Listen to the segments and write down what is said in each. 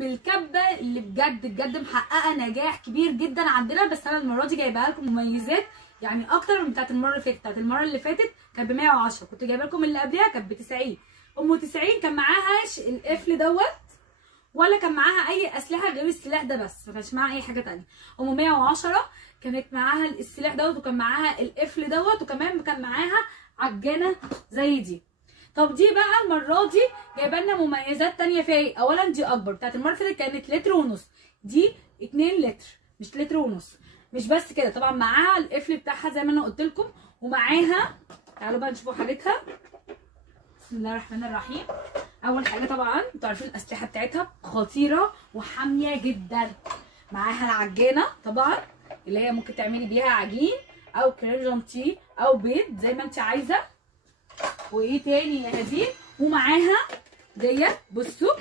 بالكبه اللي بجد بجد محققه نجاح كبير جدا عندنا، بس انا المره دي جايبها لكم مميزات يعني اكتر من بتاعت المره اللي فاتت. بتاعت المره اللي فاتت كانت ب 110، كنت جايبه لكم اللي قبلها كانت ب 90. ام 90 كان معاهاش القفل دوت، ولا كان معاها اي اسلحه غير السلاح ده بس، ما كانش معاها اي حاجه ثانيه. ام 110 كانت معاها السلاح دوت، وكان معاها القفل دوت، وكمان كان معاها عجانه زي دي. طب دي بقى المره دي جايبه لنا مميزات ثانيه فيها ايه؟ اولا دي اكبر، بتاعت المره اللي فاتت كانت لتر ونص، دي 2 لتر مش لتر ونص. مش بس كده، طبعا معاها القفل بتاعها زي ما انا قلت لكم، ومعاها تعالوا بقى نشوفوا حالتها. بسم الله الرحمن الرحيم. اول حاجه طبعا انتوا عارفين الاسلحه بتاعتها خطيره وحاميه جدا. معاها العجانه طبعا اللي هي ممكن تعملي بيها عجين او كريم جانتيه او بيض زي ما انت عايزه. وايه تاني يا هدير؟ ومعاها ديت بصوا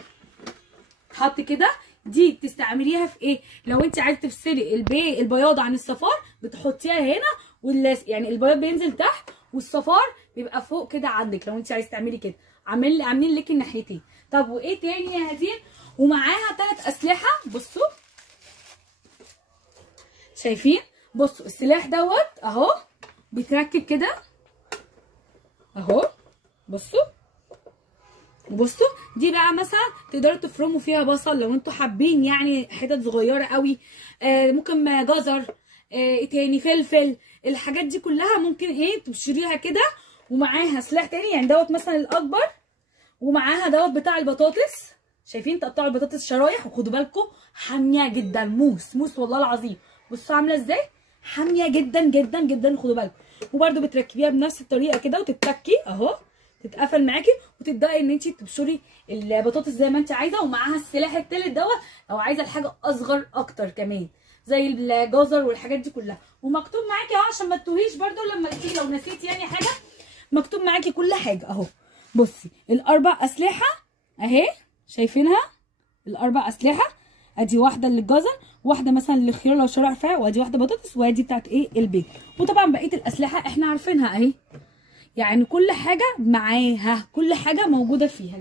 تحط كده، دي بتستعمليها في ايه؟ لو انت عايزه تفصلي البياض عن الصفار بتحطيها هنا، يعني البياض بينزل تحت والصفار بيبقى فوق كده عندك لو انت عايزه تعملي كده. عاملين لك الناحيتين. طب وايه تاني يا هدير؟ ومعاها 3 اسلحه بصوا شايفين؟ بصوا السلاح دوت اهو بيتركب كده اهو بصوا. بصوا دي بقى مثلا تقدروا تفرموا فيها بصل لو انتوا حابين، يعني حتت صغيره قوي. ممكن جزر، ايه تاني، فلفل، الحاجات دي كلها ممكن ايه تبشريها كده. ومعاها سلاح تاني يعني دوت مثلا الاكبر، ومعاها دوت بتاع البطاطس. شايفين؟ تقطعوا البطاطس شرايح، وخدوا بالكم حاميه جدا، موس والله العظيم. بصوا عامله ازاي، حاميه جدا جدا جدا، خدوا بالكم. وبرده بتركبيها بنفس الطريقه كده وتتكي اهو، تتقفل معاكي، وتبداي ان انت تبشري البطاطس زي ما انت عايزه. ومعاها السلاح التالت دوت لو عايزه الحاجه اصغر اكتر كمان زي الجزر والحاجات دي كلها. ومكتوب معاكي اهو عشان ما تتوهيش برده لما تيجي لو نسيتي يعني حاجه، مكتوب معاكي كل حاجه اهو. بصي ال4 اسلحه اهي شايفينها؟ ال4 اسلحه، ادي واحده للجزر، واحده مثلا للخيار لو شرايح فيها، وادي واحده بطاطس، وادي بتاعت ايه البيض. وطبعا بقيه الاسلحه احنا عارفينها اهي، يعني كل حاجه معاها، كل حاجه موجوده فيها.